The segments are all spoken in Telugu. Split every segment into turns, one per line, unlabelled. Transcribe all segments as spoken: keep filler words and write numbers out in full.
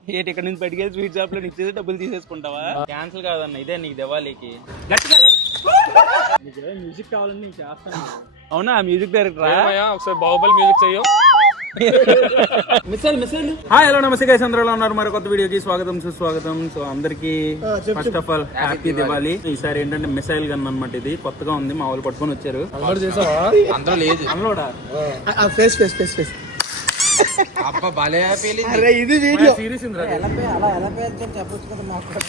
ఏంటి ఇక్కడ నుంచి బయటికి స్వీట్ షాప్ లో ఇచ్చేసి డబ్బులు తీసేసుకుంటావా? క్యాన్సిల్ కాదన్న, ఇదే నీకు దివాళీకి. గట్టిగా
మ్యూజిక్ కావాలని నేను చేస్తాను.
అవునా మ్యూజిక్ డైరెక్టర్?
ఒకసారి బాహుబలి మ్యూజిక్ చెయ్యం.
Missile missile. హాయ్ హలో నమస్తే గైస్, అందరూ ఎలా ఉన్నారు? మరి కొత్త వీడియోకి స్వాగతం సుస్వాగతం. సో అందరికి first of all happy Diwali. ఈసారి ఏంటంటే మిసైల్ గన్ అన్నమాట, ఇది కొత్తగా ఉంది, మా వాళ్ళు పట్టుకొని వచ్చారు.
అందరూ లేదు
అన్లోడా
ఫేస్ ఫేస్ ఫేస్ ఫేస్
అబ్బా భలే పేలింది.
అరే ఇది వీడియో
సీరియస్ ఇంద్ర
ఎలా పే అలా ఎలా పేర్చని చెప్పొచ్చు కదా మాకు.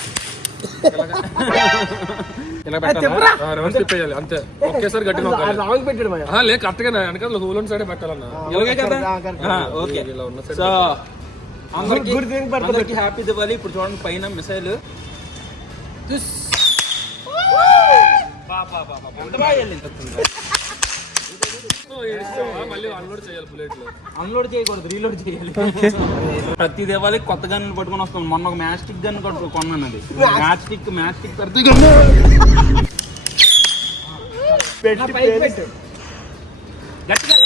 ఇలా పెట్టాలా? రివర్స్ తిప్పేయాలి అంతే, ఒకేసారి గట్టి నొక్కాలి.
రాంగ్ పెట్టాడు భయ్యా.
ఆ లే కరెక్ట్ గా వెనకాల హోల్ సైడ్ పెట్టాలన్నా.
ఇలాగే కదా. ఓకే
ఇలా ఉన్న సైడ్.
సో అందరికి హ్యాపీ దివాళీ. ఇప్పుడు చూడండి పైన మిసైల్
మళ్ళీ అన్లోడ్ చేయాలి బుల్లెట్లు.
అన్లోడ్ చేయకూడదు, రీలోడ్ చేయాలి. ప్రతి దివాళీ కొత్త గన్ పట్టుకొని వస్తాం. మొన్న ఒక మ్యాచ్ స్టిక్ గన్ కొన్నాను, అది మ్యాచ్ స్టిక్ మ్యాచ్ స్టిక్ ప్రతి గట్టిగా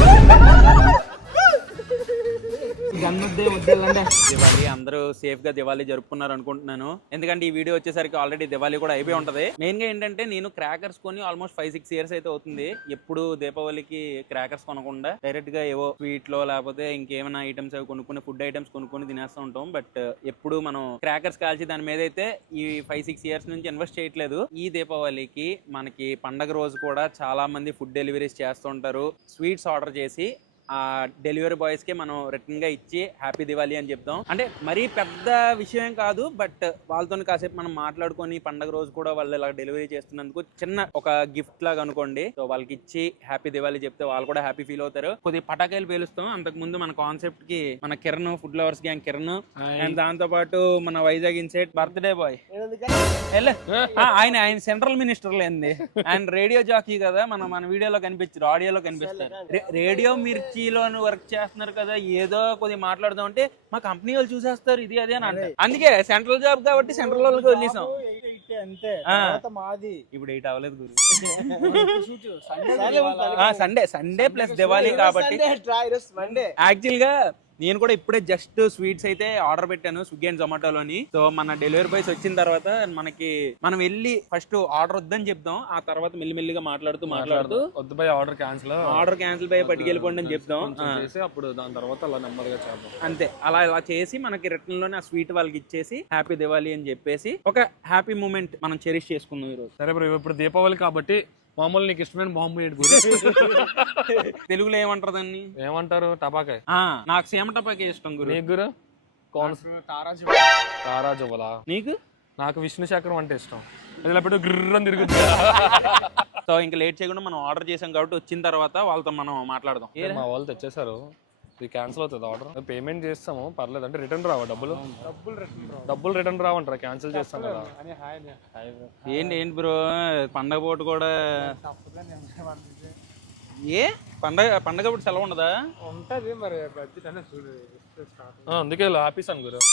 గన్నుద్దే వద్దండి. దివాళీ అందరూ సేఫ్ గా దివాళీ జరుపుకున్నారు అనుకుంటున్నాను, ఎందుకంటే ఈ వీడియో వచ్చేసరికి ఆల్రెడీ దివాళీ కూడా అయిపోయి ఉంటది. మెయిన్ గా ఏంటంటే నేను క్రాకర్స్ కొని ఆల్మోస్ట్ ఫైవ్ సిక్స్ ఇయర్స్ అయితే అవుతుంది. ఎప్పుడు దీపావళికి క్రాకర్స్ కొనకుండా డైరెక్ట్ గా ఏవో స్వీట్ లో లేకపోతే ఇంకేమైనా ఐటమ్స్ అవి కొనుక్కుని ఫుడ్ ఐటమ్స్ కొనుక్కొని తినేస్తూ ఉంటాం. బట్ ఎప్పుడు మనం క్రాకర్స్ కాల్చి దాని మీద అయితే ఈ ఫైవ్ సిక్స్ ఇయర్స్ నుంచి ఇన్వెస్ట్ చేయట్లేదు. ఈ దీపావళికి మనకి పండగ రోజు కూడా చాలా మంది ఫుడ్ డెలివరీస్ చేస్తూ ఉంటారు. స్వీట్స్ ఆర్డర్ చేసి ఆ డెలివరీ బాయ్స్ కి మనం రిటర్న్ గా ఇచ్చి హ్యాపీ దివాళీ అని చెప్తాం. అంటే మరీ పెద్ద విషయం కాదు, బట్ వాళ్ళతో కాసేపు మనం మాట్లాడుకొని పండగ రోజు కూడా వాళ్ళు ఇలా డెలివరీ చేస్తున్నందుకు చిన్న ఒక గిఫ్ట్ లాగా అనుకోండి. సో వాళ్ళకి ఇచ్చి హ్యాపీ దివాళీ చెప్తే వాళ్ళు కూడా హ్యాపీ ఫీల్ అవుతారు. కొద్దిగా పటాకాయలు పేలుస్తాం. అంతకు ముందు మన కాన్సెప్ట్ కి మన Kiran food lovers gang Kiran and దాంతో పాటు మన వైజాగ్ ఇన్సైట్ బర్త్డే బాయ్ ఆయన ఆయన సెంట్రల్ మినిస్టర్ లేంది. ఆయన రేడియో జాకీ కదా, మన మన వీడియోలో కనిపించారు, ఆడియోలో కనిపిస్తారు. రేడియో మిర్చి లో వర్క్ చేస్తున్నారు కదా, ఏదో కొద్దిగా మాట్లాడుదాం అంటే మా కంపెనీ వాళ్ళు చూసేస్తారు ఇది అదే అని అంటారు. అందుకే సెంట్రల్ జాబ్ కాబట్టి సెంట్రల్ వాళ్ళకి వదిలేసాం. ఇప్పుడు ఎయిట్ అవ్వలేదు గురు. సండే సండే ప్లస్ దివాళీ కాబట్టి యాక్చువల్ గా నేను కూడా ఇప్పుడే జస్ట్ స్వీట్స్ అయితే ఆర్డర్ పెట్టాను స్విగ్గీ అండ్ జొమాటోలోని. సో మన డెలివరీ బాయ్స్ వచ్చిన తర్వాత మనకి మనం వెళ్ళి ఫస్ట్ ఆర్డర్ వద్దని చెప్దాం, ఆ తర్వాత మెల్లిమెల్లిగా మాట్లాడుతూ మాట్లాడుతూ
వద్దు bye order cancel
order cancel bye పట్టుకెళ్ళిపోండి అని చెప్దాం.
అప్పుడు దాని తర్వాత అలా నెమ్మదిగా చేద్దాం.
అంతే, అలా ఇలా చేసి మనకి రిటర్న్ లోనే ఆ స్వీట్ వాళ్ళకి ఇచ్చేసి హ్యాపీ దివాళీ అని చెప్పేసి ఒక హ్యాపీ మూమెంట్ మనం చెరిష్ చేసుకుందాం ఈరోజు.
సరే బ్రో, ఇప్పుడు దీపావళి కాబట్టి మామూలు నీకు ఇష్టమైన బాంబు ఏంటి?
తెలుగులో ఏమంటారు దాన్ని?
ఏమంటారు? టపాకాయ.
నాకు సీమ టపాకాయ ఇష్టం గురు.
నీకు గురు? తారా జువలా.
నీకు?
నాకు విష్ణు చక్రం అంటే ఇష్టం, ఇలా పెట్టు గిర్రని తిరుగుతుంది.
సో ఇంకా లేట్ చేయకుండా మనం ఆర్డర్ చేసాం కాబట్టి వచ్చిన తర్వాత వాళ్ళతో మనం మాట్లాడదాం.
మా వాళ్ళు తెచ్చేసారు, ఇది క్యాన్సిల్ అవుతుంది ఆర్డర్. పేమెంట్ చేస్తాము పర్లేదు, అంటే రిటర్న్ రావా డబ్బులు? డబ్బులు రిటర్న్ రావంటారా క్యాన్సిల్ చేస్తాం కదా.
ఏంటి ఏంటి బ్రో పండగ పూట కూడా ఏ పండగ పండగ పూట సెలవు ఉండదా?
ఉంటది మరి,
అందుకే ఆపేసాను గురు.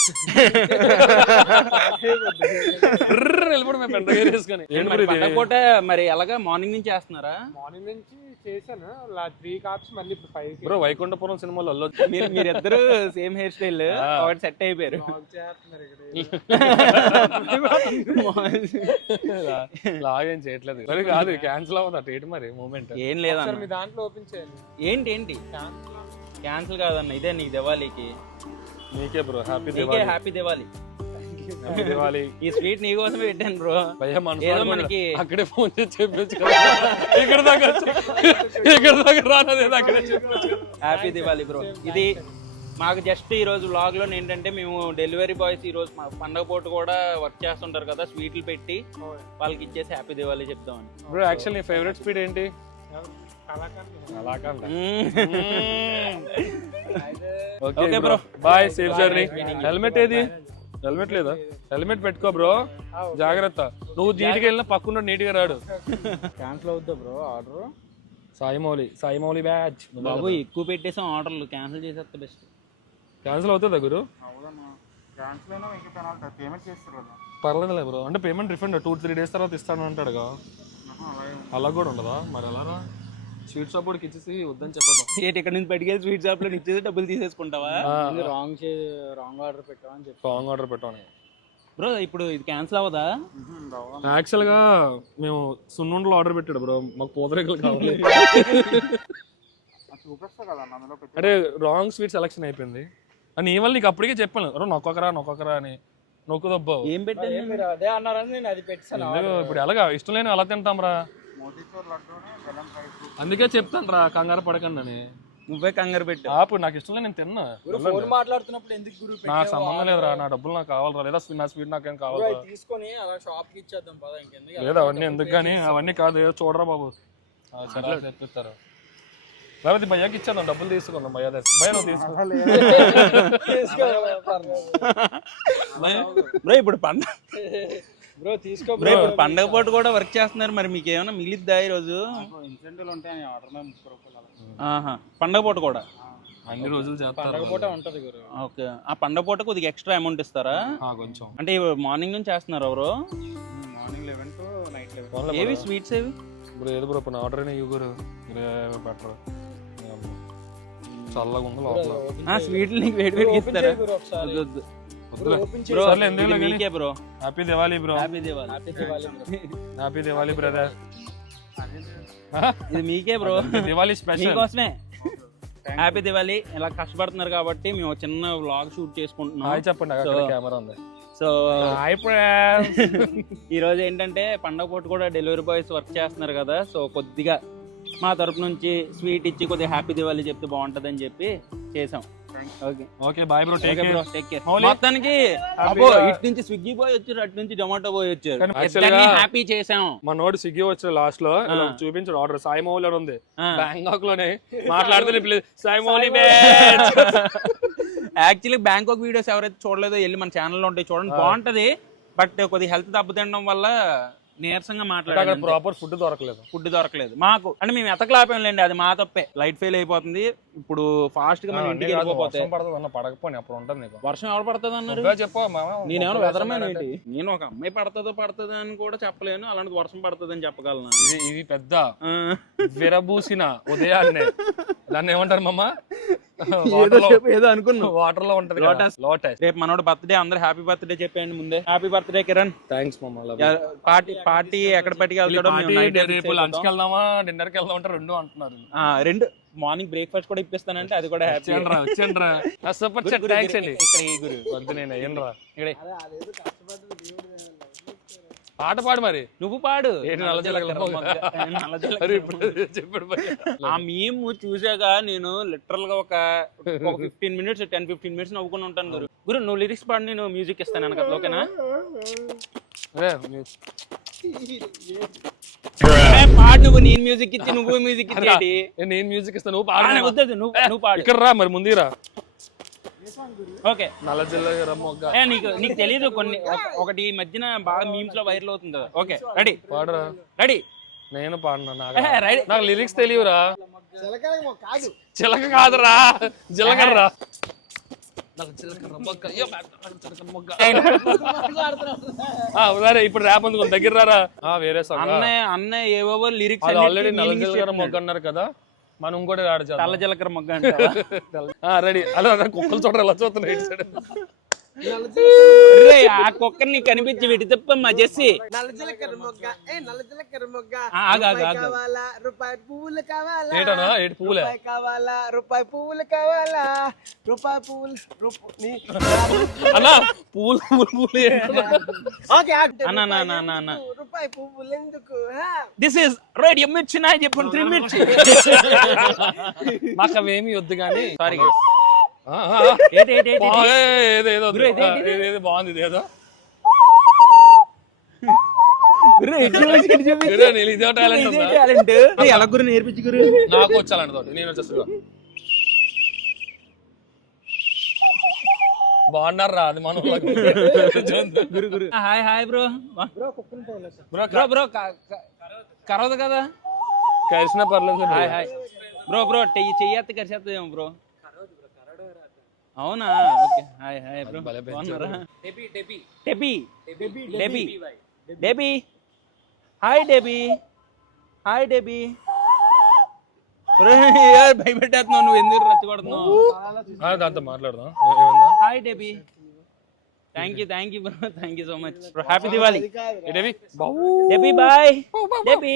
పండగ పూట మరి ఎలాగా మార్నింగ్ నుంచి చేస్తున్నారా?
మార్నింగ్ నుంచి చేశాను త్రీ కాప్స్, మళ్ళీ ఫైవ్.
బ్రో వైకుంఠపురం సినిమాలో అల్లు
మీరు మీరిద్దరు సేమ్ హెయిర్ స్టైల్, ఒకటి సెట్ అయిపోయారు.
లాగేం చేయట్లేదు మరి, కాదు క్యాన్సిల్ అవుతుంది ఏంటి మరి మూమెంట్?
ఏం లేదా
మీ దాంట్లో ఓపెన్ చేయాలి.
ఏంటి ఏంటి క్యాన్సిల్ కాదన్న, ఇదే నీకు దివాళీకి.
నీకే bro happy
Diwali. Happy Diwali.
Diwali ఈ
స్వీట్ నీ కోసమే పెట్టాను బ్రో.
ఏదో మనకి అక్కడే ఫోన్ చేసి చెప్పొచ్చు కదా, ఇక్కడ దాకా ఇక్కడ దాకా రానది అక్కడే చెప్పొచ్చు.
Happy Diwali bro. ఇది మాకు జస్ట్ ఈ రోజు వ్లాగ్ లో ఏంటంటే మేము డెలివరీ బాయ్స్ ఈ రోజు పండగ పూట కూడా వర్క్ చేస్తుంటారు కదా, స్వీట్లు పెట్టి వాళ్ళకి ఇచ్చేసి హ్యాపీ దివాళీ చెప్తామని.
బ్రో యాక్చువల్ నీ ఫేవరెట్ స్వీట్ ఏంటి? Okay bro bye, safe journey. Helmet ఏది? హెల్మెట్ లేదా? హెల్మెట్ పెట్టుకో బ్రో, జాగ్రత్త. నువ్వు నీటికి వెళ్ళినా పక్కన నీట్ గా రాడు.
క్యాన్సిల్ అవుద్దా bro order?
Sai Mouli Sai Mouli batch
బాబు ఎక్కువ పెట్టేసాం ఆర్డర్లు, క్యాన్సిల్ చేసేస్తా బెస్ట్.
క్యాన్సిల్ అవుతుందా గురు? పర్లేదులే బ్రో, అంటే payment refund two three days తర్వాత ఇస్తాను అంటాడుగా, అలా కూడా ఉండదా మరి? ఎలా స్వీట్ షాప్ కూడా ఇచ్చేసి వద్దని చెప్పదు.
ఏంటి ఇక్కడ నుంచి బయటికి వెళ్ళి స్వీట్ షాప్ లో ఇచ్చేసి డబ్బులు తీసేసుకుంటావా?
రాంగ్ రాంగ్ ఆర్డర్ పెట్టామని చెప్పి
రాంగ్ ఆర్డర్ పెట్టాను
బ్రో. ఇప్పుడు ఇది క్యాన్సిల్ అవ్వదా?
యాక్చువల్ గా మేము సున్నుండలు ఆర్డర్ పెట్టాడు బ్రో, మాకు పూతరేకులు కావాలి. అరే రాంగ్ స్వీట్ సెలెక్షన్ అయిపోయింది అని ఈ వల్ల నీకు అప్పటికే చెప్పాను, రో నొక్కొకరా నొక్కొకరా అని. నొక్కు దబ్బావు.
ఏం పెట్టాను?
అదే అన్నారని నేను అది పెట్టాను.
ఇప్పుడు ఎలాగా ఇష్టం లేని అలా తింటాం రా, అందుకే చెప్తాను రా కంగారు పడకండి అని.
నువ్వే కంగారు పెట్టు.
ఆపు, నాకు ఇష్టం లేదు, నేను తిన్నా.
ఫోన్ మాట్లాడుతున్నప్పుడు ఎందుకు గురు
నాకు సంబంధం లేదురా, నా డబ్బులు నాకు కావాలరా, లేదా నా స్వీట్ నాకేం కావాలి
తీసుకొని అలా షాప్ కి ఇచ్చేద్దాం పద. ఇంకెందుకు
లేదా అవన్నీ ఎందుకు కానీ, అవన్నీ కాదు చూడరా బాబు, సరే తెప్పిస్తారు. లేకపోతే భయ్యాకి ఇచ్చేద్దాం, డబ్బులు తీసుకుందాం. భయ్యా భయ్య నువ్వు తీసుకో
బ్రో. ఇప్పుడు పండగ
బ్రో తీసుకో
బ్రో, ఇప్పుడు పండగ పూట కూడా వర్క్ చేస్తున్నారు, మరి మీకు ఏమైనా మిగిలిద్దా ఈ రోజు?
ఇన్సెంటివ్లు ఉంటాయి ఆర్డర్ మీద ముప్పై రూపాయలు.
ఆహా, పండగ పూట కూడా
అన్ని రోజులు చేస్తారు.
పండగ పూట ఉంటది గురు.
ఓకే, ఆ పండగ పూట కొద్దిగా ఎక్స్ట్రా అమౌంట్ ఇస్తారా?
కొంచెం
అంటే మార్నింగ్ నుంచి చేస్తున్నారు ఎవరు?
Morning eleven to night eleven.
ఏవి స్వీట్స్ ఏవి
ఇప్పుడు ఏదో బ్రో ఇప్పుడు ఆర్డర్ అయినా ఇవ్వరు బెటర్, చల్లగా ఉంది లోపల.
స్వీట్లు నీకు వేడి వేడికి ఇస్తారా? Bro
happy Diwali bro.
Happy Diwali.
Happy Diwali brother.
ఇది మీకే బ్రో,
దివాళీ స్పెషల్
మీకోసమే. హ్యాపీ దివాళీ. ఇలా కష్టపడుతున్నారు కాబట్టి మేము చిన్న వ్లాగ్ షూట్ చేసుకుంటున్నాం.
హాయ్ చెప్పండి, అక్కడ కెమెరా ఉంది.
So
hi friends.
ఈ రోజు ఏంటంటే పండగ పూట కూడా డెలివరీ బాయ్స్ వర్క్ చేస్తున్నారు కదా, సో కొద్దిగా మా తరపు నుంచి స్వీట్ ఇచ్చి కొద్దిగా హ్యాపీ దివాళీ చెప్తే బాగుంటది అని చెప్పి చేసాం. Okay
okay bye bro, take care.
Take care. మొత్తానికి అబ్బో ఇటు నుంచి స్విగ్గీ బాయ్ వచ్చారు, అటు నుంచి జొమాటో బాయ్ వచ్చారు, హ్యాపీ చేసాం.
మా నోడు స్విగ్గీ వచ్చారు లాస్ట్ లో చూపించాడు ఆర్డర్. సాయి మౌలి ఉంది బ్యాంకాక్ లోనే మాట్లాడుతూ Sai Mouli.
Actually Bangkok videos ఎవరైతే చూడలేదో వెళ్ళి మన ఛానల్లో ఉంటాయి చూడండి, బాగుంటది. బట్ కొద్దిగా హెల్త్ దెబ్బతినడం వల్ల నీరసంగా మాట్లాడారు.
ప్రాపర్ ఫుడ్ దొరకలేదు
ఫుడ్ దొరకలేదు మాకు. అంటే మేము ఎతకలాపేంలేండి, అది మా తప్పే. లైట్ ఫెయిల్ అయిపోతుంది. ఇప్పుడు ఫాస్ట్ గా మన ఇంటికి వెళ్ళిపోతే
పడకపోయి అప్పుడు ఉంటుంది నీకు.
వర్షం ఎవరు పడుతుంది అన్నారు?
చెప్పు,
నేనేమో వెదరమేన ఏంటి? నేను ఒక అమ్మాయి పడుతుందో పడుతుంది అని కూడా చెప్పలేను, అలాంటి వర్షం పడుతుంది అని చెప్పగలను.
ఇది ఇది పెద్ద విరబూసిన ఉదయాన్నే దాన్ని ఏమంటారు మమ్మ?
ఏదో అనుకున్నా,
వాటర్ లో ఉంటది లోటస్.
రేపు మనోడు బర్త్డే, అందరూ హ్యాపీ బర్త్డే చెప్పండి ముందే. Happy birthday Kiran.
థ్యాంక్స్ మమ్మ.
పార్టీ పార్టీ ఎక్కడ పట్టుకెళ్తాడో,
రేపు లంచ్ కి వెళ్దామా డిన్నర్ కి వెళ్దాం అంటే రెండు అంటున్నారు.
రెండు మార్నింగ్ బ్రేక్ఫాస్ట్ కూడా ఇప్పిస్తానంటే అది కూడా హ్యాపీ.
సూపర్ చాట్ థాంక్స్ అండి. వద్దు నేను అయ్యనరా ఇక్కడ పాట పాడు మరి.
నువ్వు పాడు. ఆ మీమ్ చూసాక నేను లిటరల్ గా ఒక fifteen minutes ten fifteen minutes నవ్వుకుని ఉంటాను గురు. గురు నువ్వు లిరిక్స్ పాడు, నేను మ్యూజిక్ ఇస్తాను వెనక. ఓకేనా? పాడు నువ్వు. నేను మ్యూజిక్ ఇచ్చి నువ్వు మ్యూజిక్ ఇచ్చేది.
నేను మ్యూజిక్ ఇస్తాను, నువ్వు పాడు.
వద్దు నువ్వు నువ్వు పాడు.
ఇక్కడ రా మరి, ముందురా.
ఓకే,
నల్ల జిల్లా మొగ్గ.
నీకు నీకు తెలీదు కొన్ని, ఒకటి ఈ మధ్యన బాగా మీమ్స్ లో వైరల్ అవుతుంది కదా. Okay ready?
పాడరా.
రెడీ?
నేను పాడనా? నాకు లిరిక్స్ తెలియరా. చిలక కాదురా, జిలకర్రా. ఇప్పుడు ర్యాప్ అందుకు దగ్గర రారా. వేరే
అన్నయ్య అన్నయ్య ఏవో లిరిక్స్
ఆల్రెడీ నల్ల జిలకర మొగ్గ అన్నారు కదా, మనం ఇంకోటి ఆడచాలి.
నల్ల జిలకర మొగ్గ
రెడీ. అలా కుక్కలు చూడరు ఎలా చూస్తున్నాయి.
ఆ కుక్కర్ నీకు కనిపించి విడి తప్ప మా జెస్సి.
నల్ల జీలకర్ర మొగ్గ, ఏ నల్ల జీలకర్ర మొగ్గ,
రూపాయి
కావాలా రూపాయి పువ్వులు కావాలా,
ఏటనా ఏటి పువ్వులే
రూపాయి కావాలా రూపాయి పువ్వులు కావాలా, రూపాయి పువ్వులు
అన్నా పువ్వులు పువ్వులు
ఓకే
అన్న అన్న అన్న అన్న
రూపాయి పువ్వులు ఎందుకు?
దిస్ ఇస్ రేడియో మిర్చి నా చెప్పండి త్రీ మిర్చి.
మాకు అవేమి వద్దు కానీ.
సారీ
బాగుంది ఏదో.
ఎలా గురు నేర్పించి గురు?
నాకు వచ్చాలంటే నేను వచ్చేస్తా. బాగున్నారా అది మనం
గురు గురు. Hi hi bro. Bro bro కరవదు కదా?
కలిసిన పర్లేదు.
Hi hi bro. బ్రో చెయ్యత్త కరిసేస్తుందేమో బ్రో. అవునా? Okay hi hi bro. Debbie Debbie Debbie hi Debbie hi Debbie భయపెట్టేస్తున్నావు నువ్వు, ఎందుకు రెచ్చగొడుతున్నావు?
ఆ, దాంతో మాట్లాడదాం ఏమన్నా
hi Debbie, thank you thank you bro, thank you so much bro. Happy Diwali
Debbie.
Debbie, bye Debbie.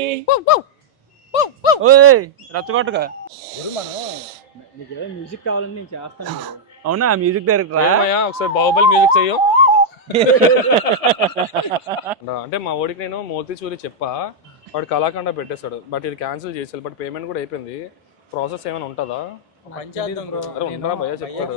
ఓయ్ రెచ్చగొట్టగా.
మ్యూజిక్ కావాలని నేను చేస్తాను.
అవునా, మ్యూజిక్ డైరెక్టర్
ఏమయ్యా ఒకసారి బాహుబలి మ్యూజిక్ చెయ్యు. అంటే మా ఓడికి నేను మోతీచూరి చెప్పా, వాడు కళాఖండ పెట్టేశాడు. బట్ ఇది క్యాన్సిల్ చేసాడు. బట్ పేమెంట్ కూడా అయిపోయింది. ప్రాసెస్ ఏమైనా ఉంటుందా? అరే ఉండరా భయ్యా చెప్తాడు.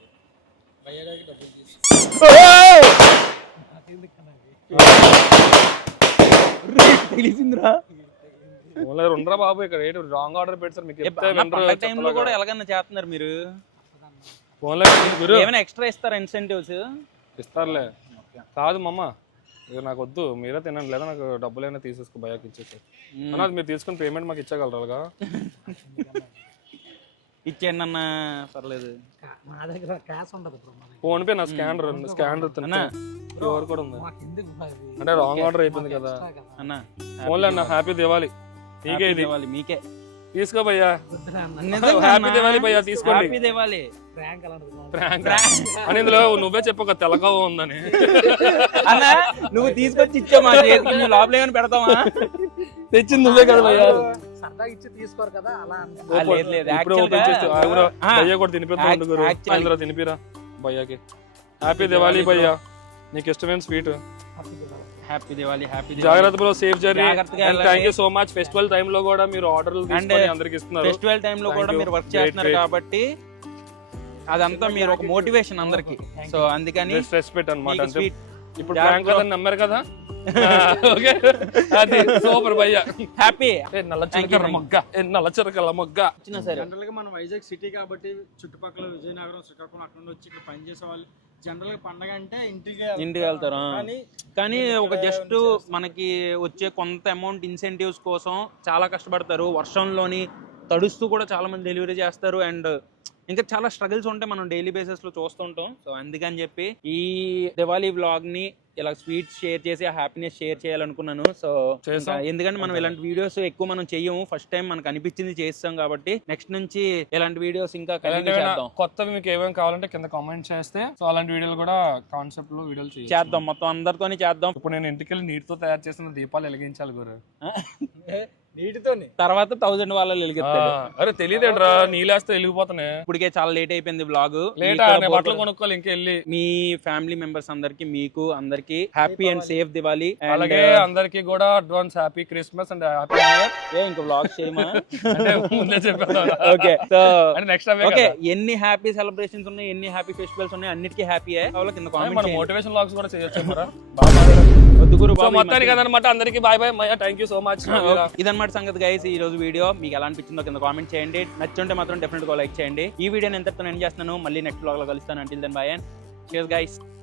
తెలిసిందిరా.
ఉండరా బాబు, ఇక్కడ ఏంటి రాంగ్ ఆర్డర్ పెట్టారు. మీకు చెప్తే
టైంలో కూడా ఎలాగన్నా చేస్తున్నారు మీరు.
గురు
ఏమైనా ఎక్స్ట్రా ఇస్తారా ఇన్సెంటివ్స్?
ఇస్తారులే. కాదు మమ్మ, ఇక నాకు వద్దు, మీరే తినండి, లేదా నాకు డబ్బులు అయినా తీసేసుకో భయాకి ఇచ్చేసి. అన్నది మీరు తీసుకుని పేమెంట్ మాకు ఇచ్చగలరాగా?
ఇచ్చేయండి అన్న, పర్లేదు.
మా దగ్గర క్యాష్ ఉండదు బ్రో.
ఫోన్ పే నా స్కానర్ స్కానర్ క్యూఆర్ కూడా ఉంది. అంటే రాంగ్ ఆర్డర్ అయిపోయింది కదా
అన్న.
ఫోన్లే అన్న. హ్యాపీ దివాలి. నీకే ఇది,
మీకే
తీసుకో భయ్యా. హ్యాపీ దివాలి భయ్యా, తీసుకోండి.
హ్యాపీ దివాలి.
ప్రాంక్ అని ఇందులో నువ్వే చెప్పక తెలకవ ఉందని.
అన్న నువ్వు తీసుకొచ్చి ఇచ్చా మా చేతికి, నువ్వు లోపల ఏమైనా పెడతావా?
తెచ్చింది నువ్వే కదా భయ్యా.
సరదాగా ఇచ్చి తీసుకోరు కదా అలా.
లేదు లేదు,
ఇప్పుడు ఓపెన్ చేస్తే భయ్యా కూడా తినిపిద్దాం. ఇందులో తినిపిరా భయ్యాకి. హ్యాపీ దివాలి భయ్యా, నీకు ఇష్టమైన స్వీట్.
హ్యాపీ దివాలి. హ్యాపీ
జాగ్రత్త bro, safe journey. Thank you so much. Festival time లో కూడా మీరు ఆర్డర్లు తీసుకొని అందరికి ఇస్తున్నారు.
ఫెస్టివల్ టైం లో కూడా మీరు వర్క్ చేస్తున్నారు కాబట్టి అదంతా మీరు ఒక మోటివేషన్ అందరికి. సో అందుకని
స్ట్రెస్ పెట్టనమాట. ఇప్పుడు ప్రాంక్ కదా నమ్మారు కదా. ఓకే, అది సూపర్ భయ్యా.
హ్యాపీ.
నల్ల చిరకల మొగ్గ, నల్ల చిరకల మొగ్గ.
జనరల్ గా మనం వైజాగ్ సిటీ కాబట్టి చుట్టుపక్కల విజయనగరం, శ్రీకాకుళం అక్కడ నుండి వచ్చి ఇక్కడ పనిచేసే వాళ్ళు జనరల్ గా పండగ అంటే ఇంటికి
ఇంటికి వెళ్తారు. కానీ ఒక జస్ట్ మనకి వచ్చే కొంత అమౌంట్ ఇన్సెంటివ్స్ కోసం చాలా కష్టపడతారు. వర్షంలోని తడుస్తూ కూడా చాలా మంది డెలివరీ చేస్తారు. అండ్ ఇంకా చాలా స్ట్రగుల్స్ ఉంటాయి, మనం డైలీ బేసిస్ లో చూస్తుంటాం. సో అందుకని చెప్పి ఈ దివాళీ వ్లాగ్ ని ఇలా స్వీట్స్ షేర్ చేసి ఆ హ్యాపీనెస్ షేర్ చేయాలనుకున్నాను. సో ఎందుకంటే మనం ఇలాంటి వీడియోస్ ఎక్కువ మనం చెయ్యము, ఫస్ట్ టైం మనకు అనిపించింది చేస్తాం కాబట్టి నెక్స్ట్ నుంచి ఇలాంటి వీడియోస్ ఇంకా కంటిన్యూ చేద్దాం.
కొత్తవి మీకు ఏమేమి కావాలంటే కింద కామెంట్ చేస్తే సో అలాంటి వీడియోలు కూడా కాన్సెప్ట్ లో వీడియోలు
చేద్దాం, మొత్తం అందరితోనే చేద్దాం.
ఇప్పుడు నేను ఇంటికి వెళ్ళి నీటితో తయారు చేసిన దీపాలు వెలిగించాలి గురు.
నీటితోని
తర్వాత థౌసండ్ వాళ్ళు వెలిగిస్తారు.
అరే తెలియదేట్రా, నీళ్ళేస్తే వెలిగిపోతున్నాయి.
ఇప్పటికే చాలా లేట్ అయిపోయింది బ్లాగ్.
లేట్ బట్టలు కొనుక్కోవాలి ఇంకా వెళ్ళి.
మీ ఫ్యామిలీ మెంబర్స్ అందరికి, మీకు అందరికి హ్యాపీ అండ్ సేఫ్ దివాలి.
అలాగే అందరికి కూడా advance happy Christmas and happy new year.
ఏ ఇంకా బ్లాగ్ చేయమా?
ముందే చెప్పాను.
ఓకే, సో
నెక్స్ట్
ఓకే, ఎన్ని హ్యాపీ సెలబ్రేషన్స్ ఉన్నాయి, ఎన్ని హ్యాపీ ఫెస్టివల్స్ ఉన్నాయి, అన్నిటికీ హ్యాపీ. కింద కామెంట్
మోటివేషన్ బ్లాగ్స్ కూడా చేయొచ్చు. మొత్తానికి కదనమాట. అందరికి బాయ్ బాయ్ మయ్య, థ్యాంక్ యూ సో మచ్.
ఇదన్నమాట సంగతి గైస్, ఈ రోజు వీడియో మీకు ఎలా అనిపించిందో కింద కామెంట్ చేయండి. నచ్చుంటే మాత్రం డెఫినెట్ గా లైక్ చేయండి. ఈ వీడియోని ఎంతతో ఎండ్ చేస్తున్నాను. మళ్ళీ నెక్స్ట్ బ్లాగ్ లో కలుస్తాను. Until then bye and cheers guys.